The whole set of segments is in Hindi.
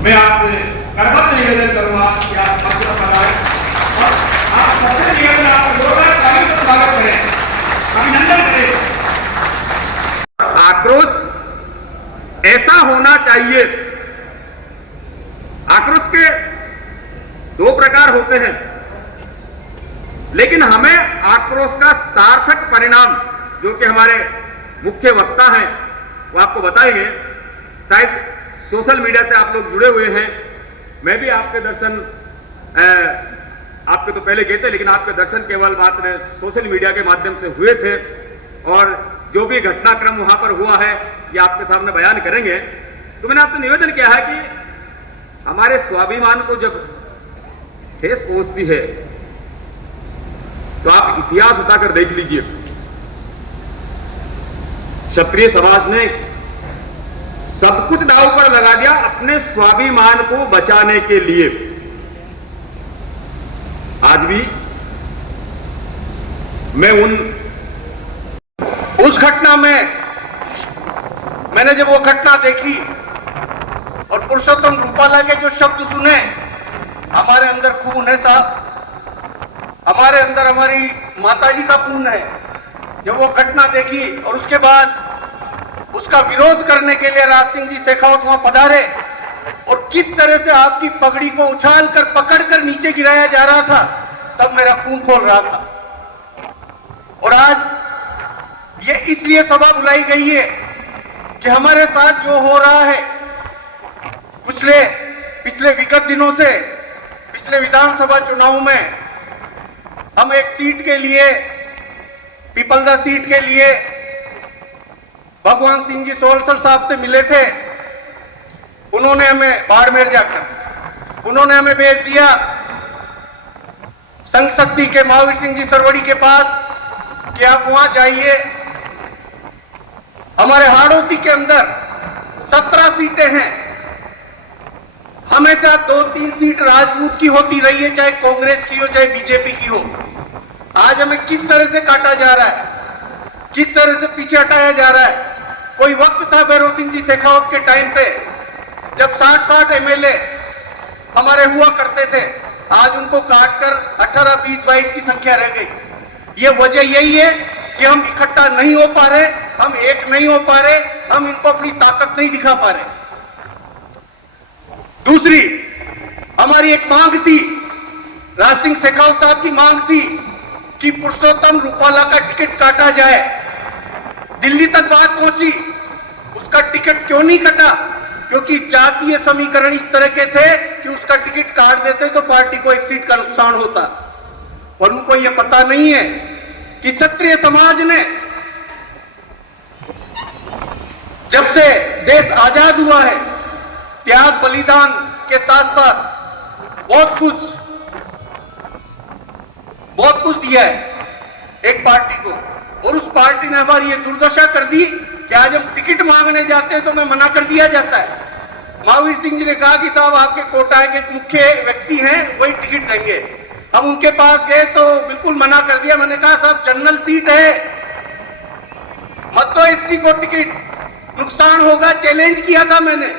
मैं आपसे करबद्ध निवेदन करूंगा कि आप मंच पर पधारें और आप सबसे निवेदन आपका जोरदार तालियों से स्वागत करें, अभिनंदन करें। आक्रोश ऐसा होना चाहिए। आक्रोश के दो प्रकार होते हैं, लेकिन हमें आक्रोश का सार्थक परिणाम, जो कि हमारे मुख्य वक्ता हैं वो आपको बताएंगे। शायद सोशल मीडिया से आप लोग जुड़े हुए हैं, मैं भी आपके दर्शन आपके तो पहले कहते, लेकिन आपके दर्शन केवल मात्र सोशल मीडिया के माध्यम से हुए थे, और जो भी घटनाक्रम वहां पर हुआ है ये आपके सामने बयान करेंगे। तो मैंने आपसे निवेदन किया है कि हमारे स्वाभिमान को जब ठेस पहुंचती है तो आप इतिहास उठाकर देख लीजिए। क्षत्रिय समाज ने सब कुछ दांव पर लगा दिया अपने स्वाभिमान को बचाने के लिए। आज भी मैं उस घटना में मैंने जब वो घटना देखी और पुरुषोत्तम रूपाला के जो शब्द सुने, हमारे अंदर खून है साहब, हमारे अंदर हमारी माताजी का खून है। जब वो घटना देखी और उसके बाद उसका विरोध करने के लिए राज सिंह जी शेखावत वहां पधारे और किस तरह से आपकी पगड़ी को उछाल कर पकड़कर नीचे गिराया जा रहा था, तब मेरा खून खोल रहा था। और आज ये इसलिए सभा बुलाई गई है कि हमारे साथ जो हो रहा है पिछले विगत दिनों से, पिछले विधानसभा चुनाव में हम एक सीट के लिए, पीपलदा सीट के लिए भगवान सिंह जी सोलसर साहब से मिले थे। उन्होंने हमें बाड़मेर जाकर उन्होंने हमें भेज दिया संघ शक्ति के महावीर सिंह जी सरवड़ी के पास कि आप वहां जाइए। हमारे हाड़ौती के अंदर 17 सीटें हैं, हमेशा 2-3 सीट राजपूत की होती रही है, चाहे कांग्रेस की हो चाहे बीजेपी की हो। आज हमें किस तरह से काटा जा रहा है, किस तरह से पीछे हटाया जा रहा है। कोई वक्त था भैरव सिंह जी शेखावत के टाइम पे जब 60-60 एमएलए हमारे हुआ करते थे, आज उनको काटकर 18, 20, 22 की संख्या रह गई। ये वजह यही है कि हम इकट्ठा नहीं हो पा रहे, हम एक नहीं हो पा रहे, हम इनको अपनी ताकत नहीं दिखा पा रहे। दूसरी हमारी एक मांग थी, राज सिंह शेखावत साहब की मांग थी कि पुरुषोत्तम रूपाला का टिकट काटा जाए। दिल्ली तक बात पहुंची, उसका टिकट क्यों नहीं कटा? क्योंकि जातीय समीकरण इस तरह के थे कि उसका टिकट काट देते तो पार्टी को एक सीट का नुकसान होता। पर उनको यह पता नहीं है कि क्षत्रिय समाज ने जब से देश आजाद हुआ है, त्याग बलिदान के साथ साथ बहुत कुछ दिया है एक पार्टी को, और उस पार्टी ने हमारी ये दुर्दशा कर दी कि आज हम टिकट मांगने जाते हैं तो हमें मना कर दिया जाता है। महावीर सिंह जी ने कहा कि साहब आपके कोटा के मुख्य व्यक्ति हैं, वही टिकट देंगे। हम उनके पास गए तो बिल्कुल मना कर दिया। मैंने कहा साहब जनरल सीट है, मत तो एससी को टिकट, नुकसान होगा। चैलेंज किया था मैंने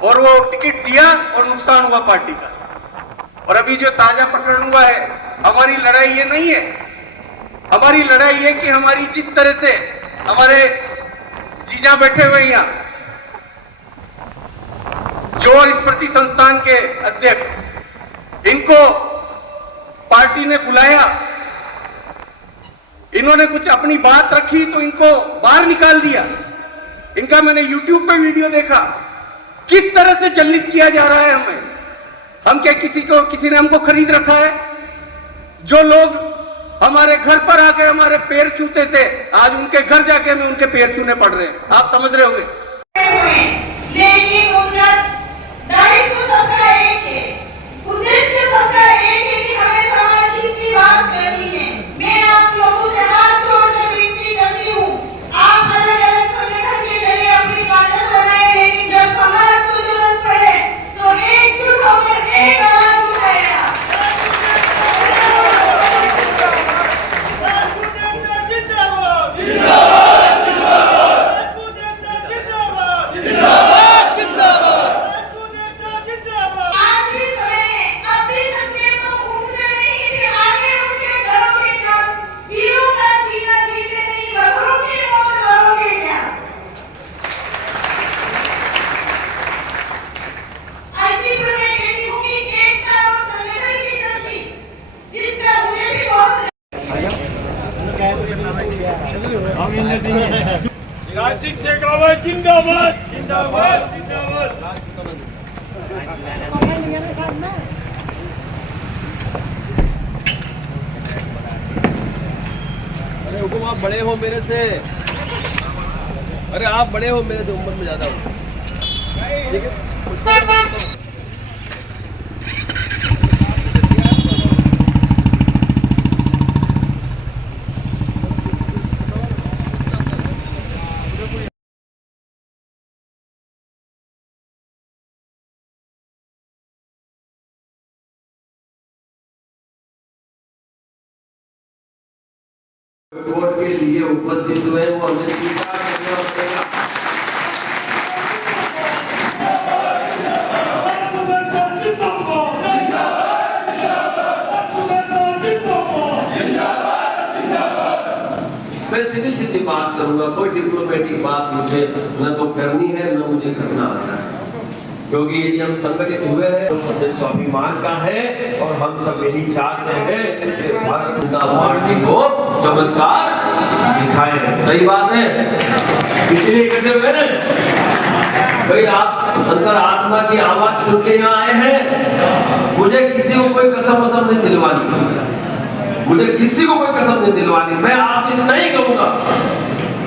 और वो टिकट दिया और नुकसान हुआ पार्टी का। और अभी जो ताजा प्रकरण हुआ है, हमारी लड़ाई ये नहीं है, हमारी लड़ाई ये कि हमारी जिस तरह से हमारे जीजा बैठे हुए यहाँ, जोर स्मृति संस्थान के अध्यक्ष, इनको पार्टी ने बुलाया, इन्होंने कुछ अपनी बात रखी तो इनको बाहर निकाल दिया। इनका मैंने YouTube पे वीडियो देखा, किस तरह से जल्लित किया जा रहा है हमें। हम क्या किसी ने हमको खरीद रखा है? जो लोग हमारे घर पर आके हमारे पैर छूते थे, आज उनके घर जाके हमें उनके पैर छूने पड़ रहे हैं। आप समझ रहे होंगे। लेकिन उनका दायित्व सबका एक है, उद्देश्य सबका एक है कि हमें समाज हित की बात करनी है। मैं आप लोगों से हाथ जोड़कर विनती करती हूँ, आप अलग-अलग संगठन के जरिए अपनी ताकत बनाए, लेकिन जब समाज को जरूरत पड़े तो एकजुट होकर एक आवाज उठाएगा। जिंदाबाद जिंदाबाद जिंदाबाद जिंदाबाद जिंदाबाद। राजसिंह शेखावत जिंदाबाद जिंदाबाद जिंदाबाद। अरे हुकुम आप बड़े हो मेरे से, अरे आप बड़े हो मेरे से, उम्र में ज्यादा हो, ठीक है। वोट के लिए उपस्थित हुए वो हमें स्वीकार करना पड़ेगा। मैं सीधी सीधी बात करूंगा, कोई डिप्लोमेटिक बात मुझे न तो करनी है न मुझे करना आता है, क्योंकि यदि हम संगठित हुए हैं तो हमें स्वाभिमान का है और हम सब यही चाहते हैं कि भारतीय जनता पार्टी को चमत्कार दिखाएं। सही बात है, इसलिए कहते हुए ना भाई आप अंतर आत्मा की आवाज सुन के यहाँ आए हैं। मुझे किसी को कोई कसम वसम नहीं दिलवानी, मुझे किसी को कोई कसम नहीं दिलवानी। मैं आपसे नहीं कहूंगा,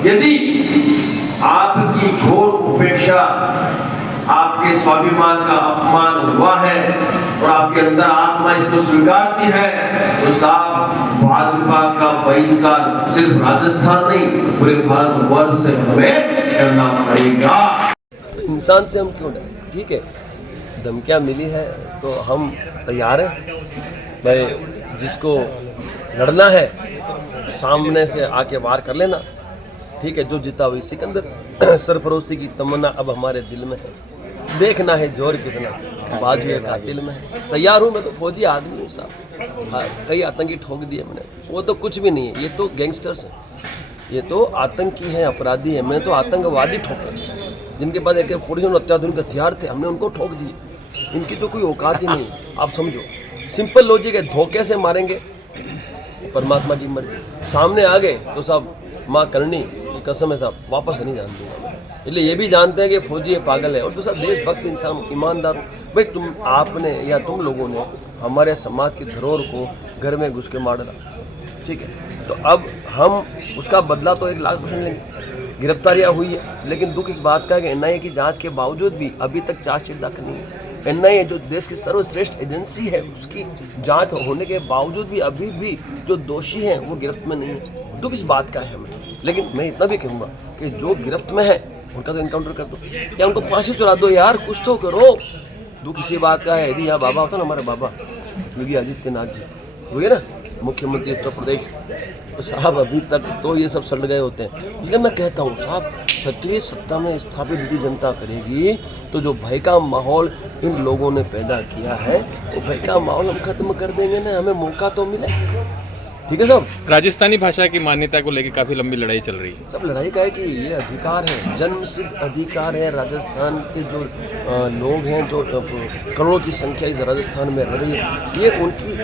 यदि आपकी घोर उपेक्षा, आपके स्वाभिमान का अपमान हुआ है और आपके अंदर आत्मा इसको स्वीकारती है, तो साहब भाजपा का बहिष्कार सिर्फ राजस्थान नहीं पूरे भारतवर्ष से हमें करना पड़ेगा। इंसान से हम क्यों डरें, ठीक है, धमकियाँ मिली है तो हम तैयार हैं। भाई जिसको लड़ना है सामने से आके वार कर लेना, ठीक है। जो जीता वही सिकंदर। सरफरोशी की तमन्ना अब हमारे दिल में है, देखना है जोर कितना बाजू कातिल में है। तैयार हूँ, मैं तो फौजी आदमी हूँ साहब। हाँ, कई आतंकी ठोक दिए मैंने, वो तो कुछ भी नहीं है, ये तो गैंगस्टर्स हैं, ये तो आतंकी हैं, अपराधी हैं। मैं तो आतंकवादी ठोके, जिनके पास AK-47 अत्याधुनिक हथियार थे, हमने उनको ठोक दिए। इनकी तो कोई औकात ही नहीं, आप समझो। सिंपल लॉजिक है, धोखे से मारेंगे, परमात्मा की मर्जी। सामने आ गए तो साहब माँ करनी की कसम है साहब, वापस नहीं जान दूंगा। इसलिए ये भी जानते हैं कि फौजी ये पागल है, और दूसरा देशभक्त इंसान, ईमानदार। भाई आपने या तुम लोगों ने हमारे समाज की धरोहर को घर में घुस के मार डाला, ठीक है। तो अब हम उसका बदला तो 1,00,000% लेंगे। गिरफ्तारियां हुई है, लेकिन दुख इस बात का है कि NIA की जांच के बावजूद भी अभी तक चार्जशीट दाखिल नहीं है। NIA जो देश की सर्वश्रेष्ठ एजेंसी है, उसकी जांच होने के बावजूद भी अभी भी जो दोषी हैं वो गिरफ्त में नहीं है। दुख इस बात का है हमें। लेकिन मैं इतना भी कहूँगा कि जो गिरफ्त में है उनका तो इनकाउंटर कर दो या उनको फांसी चढ़ा दो यार, कुछ तो करो। दुख इसी बात का है, यदि यहाँ बाबा होता ना, हमारे बाबा योगी आदित्यनाथ जी हुए ना मुख्यमंत्री उत्तर प्रदेश, तो साहब अभी तक तो ये सब सड़ गए होते हैं। इसलिए मैं कहता हूँ साहब, क्षत्रिय सत्ता में स्थापित यदि जनता करेगी तो जो भय का माहौल इन लोगों ने पैदा किया है, वो भय का माहौल हम खत्म कर देंगे ना, हमें मौका तो मिले, ठीक है साहब। राजस्थानी भाषा की मान्यता को लेकर काफी लंबी लड़ाई चल रही है। सब लड़ाई का है कि ये अधिकार है, जन्मसिद्ध अधिकार है। राजस्थान के जो लोग हैं, जो करोड़ों की संख्या इस राजस्थान में रह रही है, ये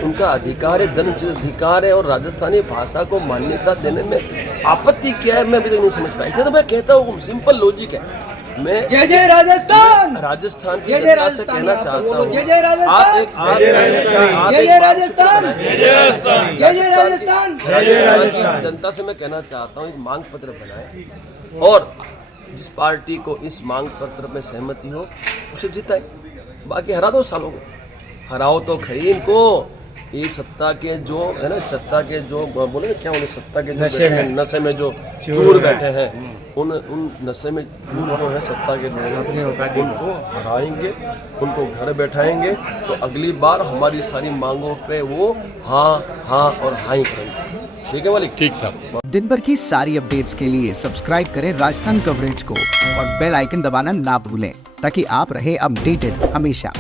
उनका अधिकार है, जन्मसिद्ध अधिकार है। और राजस्थानी भाषा को मान्यता देने में आपत्ति क्या है, मैं अभी तक नहीं समझ पाया। इसलिए तो मैं कहता हूँ सिंपल लॉजिक है। मैं जय जय राजस्थान, राजस्थान की जय जनता से राजस्थान कहना चाहता हूँ, जय जय राजस्थान, जय जय राजस्थान, जय जय राजस्थान। जनता से मैं कहना चाहता हूँ, एक मांग पत्र बनाए और जिस पार्टी को इस मांग पत्र में सहमति हो उसे जिताए। बाकी हरा दो सालों को, हराओ तो खई इनको। ये सत्ता के जो है ना, सत्ता के जो बोले ना, क्या बोले, सत्ता के जो नशे में जो चूर बैठे हैं, उन नशे में चूर जो है सत्ता के लोग, उनको हराएंगे, उनको घर बैठाएंगे, तो अगली बार हमारी सारी मांगों पे वो हाँ और हाँ ही करेंगे। ठीक है मालिक? ठीक साहब। दिन भर की सारी अपडेट्स के लिए सब्सक्राइब करें राजस्थान कवरेज को और बेल आइकन दबाना ना भूलें, ताकि आप रहे अपडेटेड हमेशा।